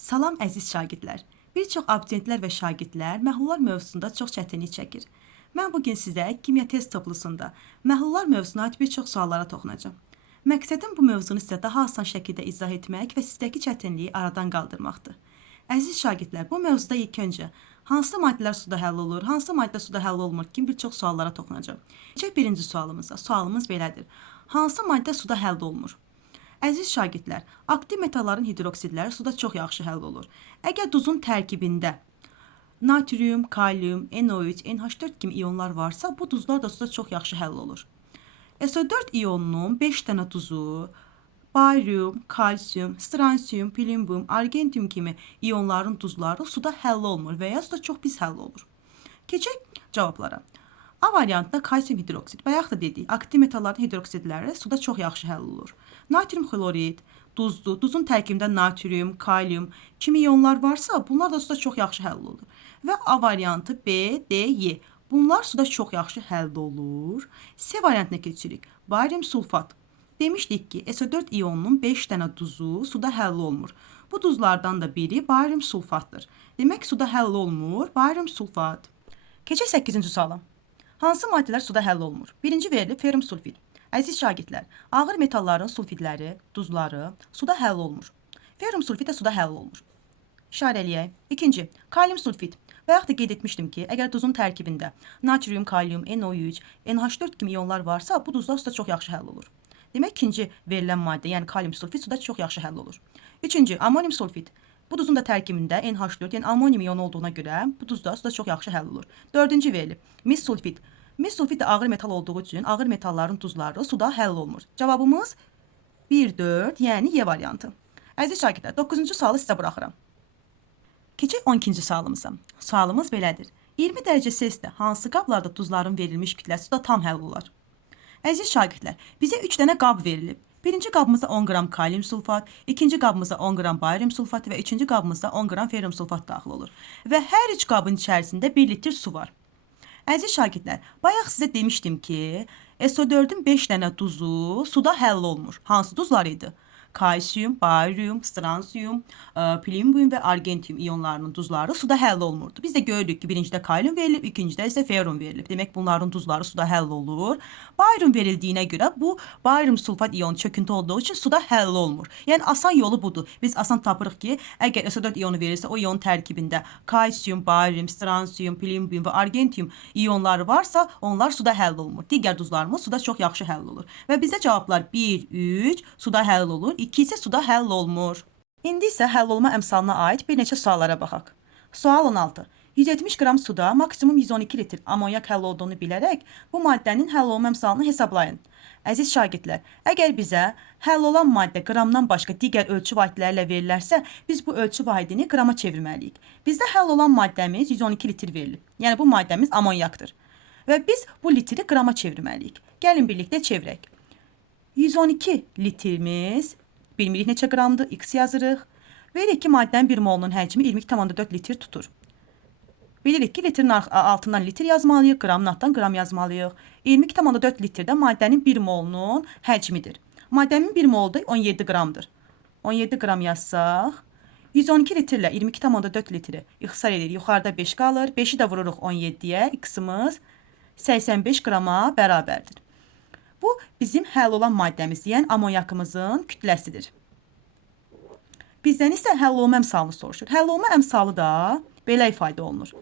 Salam əziz şagirdlər. Bir çox abituriyentlər və şagirdlər məhlullar mövzusunda çox çətinlik çəkir. Mən bugün sizə kimya test toplusunda məhlullar mövzusuna aid bir çox suallara toxunacağam. Məqsədim bu mövzunu sizə daha asan şəkildə izah etmək və sizdəki çətinliyi aradan qaldırmaqdır. Əziz şagirdlər, bu mövzuda ilk öncə hansı maddələr suda həll olur, hansı maddə suda həll olmur kimi bir çox suallara toxunacağam. Keçək birinci sualımıza. Sualımız belədir. Hansı maddə suda həll olunur? Əziz şagirdlər, aktiv metalların hidroksidləri suda çox yaxşı həll olur. Əgər duzun tərkibində natrium, kalium, NO3, NH4 kimi iyonlar varsa, bu duzlar da suda çox yaxşı həll olur. SO4 iyonunun 5 dənə duzu, barium, kalsium, stronsium, plinium, argentium kimi iyonların duzları suda həll olmur və ya suda çox pis həll olur. Keçək cavablara. A variantında kalsium hidroksid. Bayaq da dedik, aktiv metalların hidroksidləri suda çox yaxşı həll olur. Natrium xlorid duzdur. Duzun tərkibində natrium, kalium kimi iyonlar varsa, bunlar da suda çox yaxşı həll olur. Və A variantı B, D, Y. Bunlar suda çox yaxşı həll olur. C variantına keçirik. Barium sulfat. Demişdik ki, SO4 iyonunun 5 dənə duzu suda həll olmur. Bu duzlardan da biri barium sulfatdır. Demək suda həll olmur, barium sulfat. Keçək 8-ci suala. Hansı maddələr suda həll olmur? Birinci verilib ferrum sulfid. Əziz şagirdlər, ağır metalların sulfidləri, duzları suda həll olmur. Ferrum sulfid də suda həll olmur. İşarələyək. İkinci, kalium sulfid. Bayaq da qeyd etmişdim ki, əgər duzun tərkibində natrium, kalium, NO3, NH4 kimi iyonlar varsa, bu duzlar suda çox yaxşı həll olur. Demək, ikinci verilən maddə, yəni kalium sulfid suda çox yaxşı həll olur. Üçüncü, amonium sulfid. Bu duzun da tərkibində NH4, yəni amonium iyonu olduğuna görə bu duzlar suda çox yaxşı həll olur. Dördüncü verilib, mis sulfid. Mis sulfid də ağır metal olduğu üçün ağır metalların duzları suda həll olmur. Cavabımız 1-4, yəni Y variantı. Əziz şagirdlər, 9-cu sualı sizə buraxıram. Keçək 12-ci sualımıza. Sualımız belədir. 20 dərəcə Selsidə hansı qablarda duzların verilmiş kütləsi suda tam həll olar? Əziz şagirdlər, bizə 3 dənə qab verilib. Birinci qabımıza 10 qram kalium sulfat, ikinci qabımıza 10 qram barium sulfat və üçüncü qabımıza 10 qram ferrum sulfat daxil olur. Və hər üç qabın içərisində 1 litr su var. Əziz şagirdlər, bayaq sizə demişdim ki, SO4-ün 5 dənə duzu suda həll olmur. Hansı duzlar idi? Kalsium, barium, stronsium, plinium və argentium iyonlarının duzları suda həll olmurdu. Biz də gördük ki, birincidə kalium verilib, ikincidə isə ferrum verilib. Demək, bunların duzları suda həll olur. Barium verildiyinə görə bu barium sulfat iyonu çöküntü olduğu üçün suda həll olmur. Yəni, asan yolu budur. Biz asan tapırıq ki, əgər SO4 iyonu verirsə, o iyonun tərkibində kalsium, barium, stronsium, plinium və argentium iyonları varsa, onlar suda həll olmur. Digər duzlarımız suda çox yaxşı həll olur. Və bizdə cavablar 1, 3 suda həll olur. 2 isə suda həll olmur. İndi isə həll olma əmsalına aid bir neçə suallara baxaq. Sual 16. 170 qram suda maksimum 112 litr amonyak həll olduğunu bilərək bu maddənin həll olma əmsalını hesablayın. Əziz şagirdlər, əgər bizə həll olan maddə qramdan başqa digər ölçü vahidlərlə verilərsə, biz bu ölçü vahidini qrama çevirməliyik. Bizdə həll olan maddəmiz 112 litr verilib. Yəni bu maddəmiz amonyakdır. Və biz bu litri qrama çevirməliyik. Gəlin birlikdə çevirək. 112 litrimiz bilmirik neçə qramdır, x yazırıq. Veririk ki, maddənin 1 molunun həcmi 22,4 litr tutur. Bilirik ki, litrin altından litr yazmalıyıq, qramın altından qram yazmalıyıq. 22,4 litrdə maddənin 1 molunun həcmidir. Maddənin 1 molu da 17 qramdır. 17 qram yazsaq, 112 litrlə 22,4 litri ixtisar edir. Yuxarıda 5 qalır. 5-i də vururuq 17-yə. X-ımız 85 qrama bərabərdir. Bu, bizim həll olan maddəmiz, yəni amonyakımızın kütləsidir. Bizdən isə həll olma əmsalını soruşur. Həll olma əmsalı da belə ifadə olunur.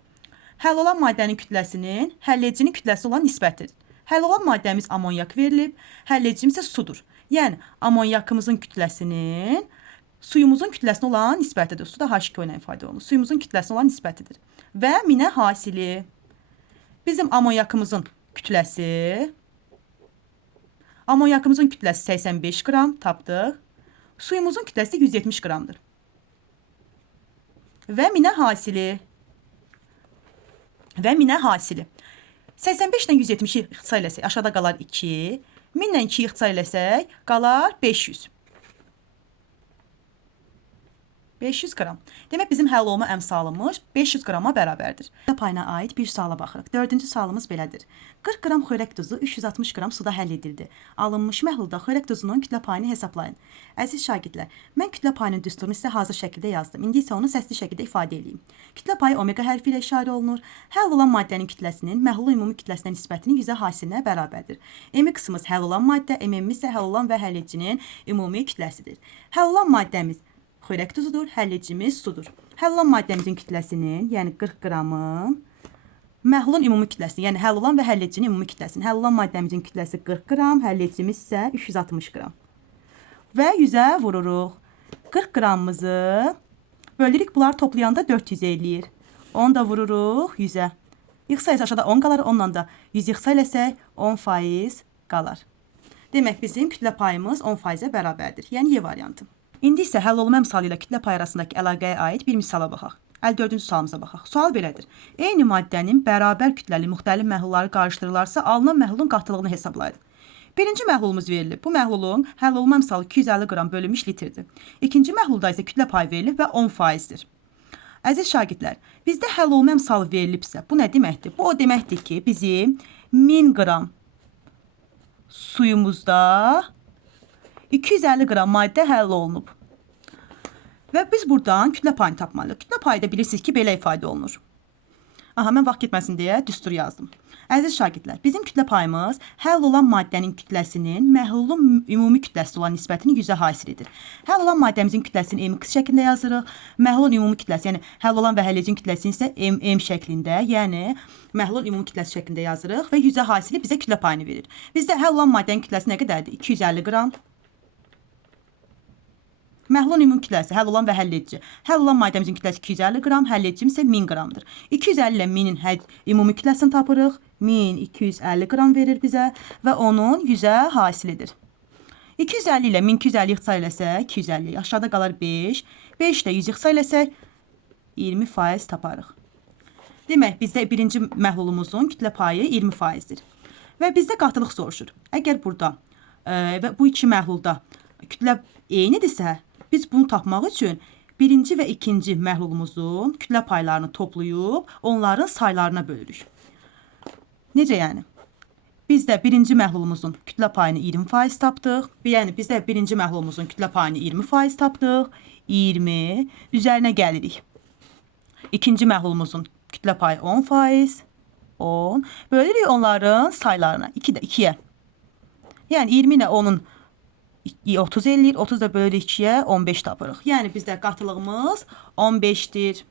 Həll olan maddənin kütləsinin həlledicinin kütləsi olan nisbətidir. Həll olan maddəmiz amonyak verilib, həlledicimiz isə sudur. Yəni, amonyakımızın kütləsinin suyumuzun kütləsinə olan nisbətidir. Su da H2O ilə ifadə olunur. Suyumuzun kütləsinə olan nisbətidir. Və minə hasili. Bizim amonyakımızın kütləsi... Amonyakımızın kütləsi 85 qram tapdıq. Suyumuzun kütləsi 170 qramdır. Və minə hasili. 85 ilə 170-i ixtisar eləsək, aşağıda qalar 2. 1000 ilə 2-yi ixtisar eləsək, qalar 500. 500 qram. Demək bizim həll olma əmsalımız 500 qrama bərabərdir. Kütlə payına aid bir suala baxırıq. 4-cü sualımız belədir. 40 qram xörək duzu 360 qram suda həll edildi. Alınmış məhlulda xörək duzunun kütlə payını hesablayın. Əziz şagirdlər, mən kütlə payının düsturunu sizə hazır şəkildə yazdım. İndi isə onu səsli şəkildə ifadə edeyim. Kütlə payı omega hərfi ilə işarə olunur. Həll olan maddənin kütləsinin məhlulun ümumi kütləsinə nisbətinin 100-ə hasilinə bərabərdir. MX-imiz həll olan maddə, MM-imiz isə həll olan və həllecinin ümumi kütləsidir. Həll olan maddəmiz xörək duzudur, həllecimiz sudur. Həll olan maddəmizin kütləsinin, yəni 40 qramın, məhlulun ümumi kütləsini, yəni həll olan və həllecinin ümumi kütləsini. Həll olan maddəmizin kütləsi 40 qram, həllecimiz isə 360 qram. Və 100-ə vururuq. 40 qramımızı bölürük, bunları toplayanda 400 eləyir. 10 da vururuq 100-ə. Yığ sayısı aşağıda 10 qalar, onunla da 100 yığsa eləsək 10% qalar. Demək bizim kütlə payımız 10%-ə bərabərdir, yəni Y variantı. İndi isə həll olma əmsalı ilə kütlə payı arasındakı əlaqəyə aid bir misala baxaq. 54-cü sualımıza baxaq. Sual belədir. Eyni maddənin bərabər kütləli müxtəlif məhlulları qarışdırılarsa, alınan məhlulun qatılığını hesablayın. Birinci məhlulumuz verilib. Bu məhlulun həll olma əmsalı 250 qram bölünmüş litrdir. İkinci məhlulda isə kütlə payı verilib və 10%-dir. Əziz şagirdlər, bizdə həll olma əmsalı verilibsə, bu nə deməkdir? Bu o deməkdir ki, bizim 1000 qram suyumuzda 250 qram maddə həll olunub. Və biz buradan kütlə payını tapmalıyıq. Kütlə payı da bilirsiniz ki, belə ifadə olunur. Aha, mən vaxt getməsin deyə düstur yazdım. Əziz şagirdlər, bizim kütlə payımız həll olan maddənin kütləsinin məhlulun ümumi kütləsi olan nisbətinin 100-ə hasildir. Həll olan maddəmizin kütləsini MX şəklində yazırıq. Məhlulun ümumi kütləsi, yəni həll olan və həllecin kütləsini isə MM şəklində, yəni məhlulun ümumi kütləsi şəklində yazırıq və 100-ə hasili bizə kütlə payını verir. Bizdə həll olan maddənin kütləsi nə qədərdir? 250 qram. Məhlulun ümumi kütləsi, həll olan və həlledici. Həll olan maddəmizin kütləsi 250 qram, həlledicimiz isə 1000 qramdır. 250 ilə 1000-in ümumi kütləsini tapırıq. 1250 qram verir bizə və onun 100-ə hasilidir. 250 ilə 1250 yığsa eləsək, 250, aşağıda qalar 5. 5 ilə 100 yığsa eləsək, 20% taparıq. Demək, bizdə birinci məhlulumuzun kütlə payı 20%-dir. Və bizdə qatılıq soruşur. Əgər burada və bu iki məhlulda kütlə eynidirsə, biz bunu tapmaq üçün birinci və ikinci məhlulumuzun kütlə paylarını toplayıb onların saylarına bölürük. Necə yəni? Bizdə birinci məhlulumuzun kütlə payını 20% tapdıq. Yəni bizdə birinci məhlulumuzun kütlə payını 20% tapdıq. 20 üzərinə gəlirik. İkinci məhlulumuzun kütlə payı 10%. 10 bölürük onların saylarına. 2-yə. Yəni 20 ilə onun 30 eləyir. 30 da bölürük 2-yə 15 tapırıq. Yəni bizdə qatılığımız 15-dir.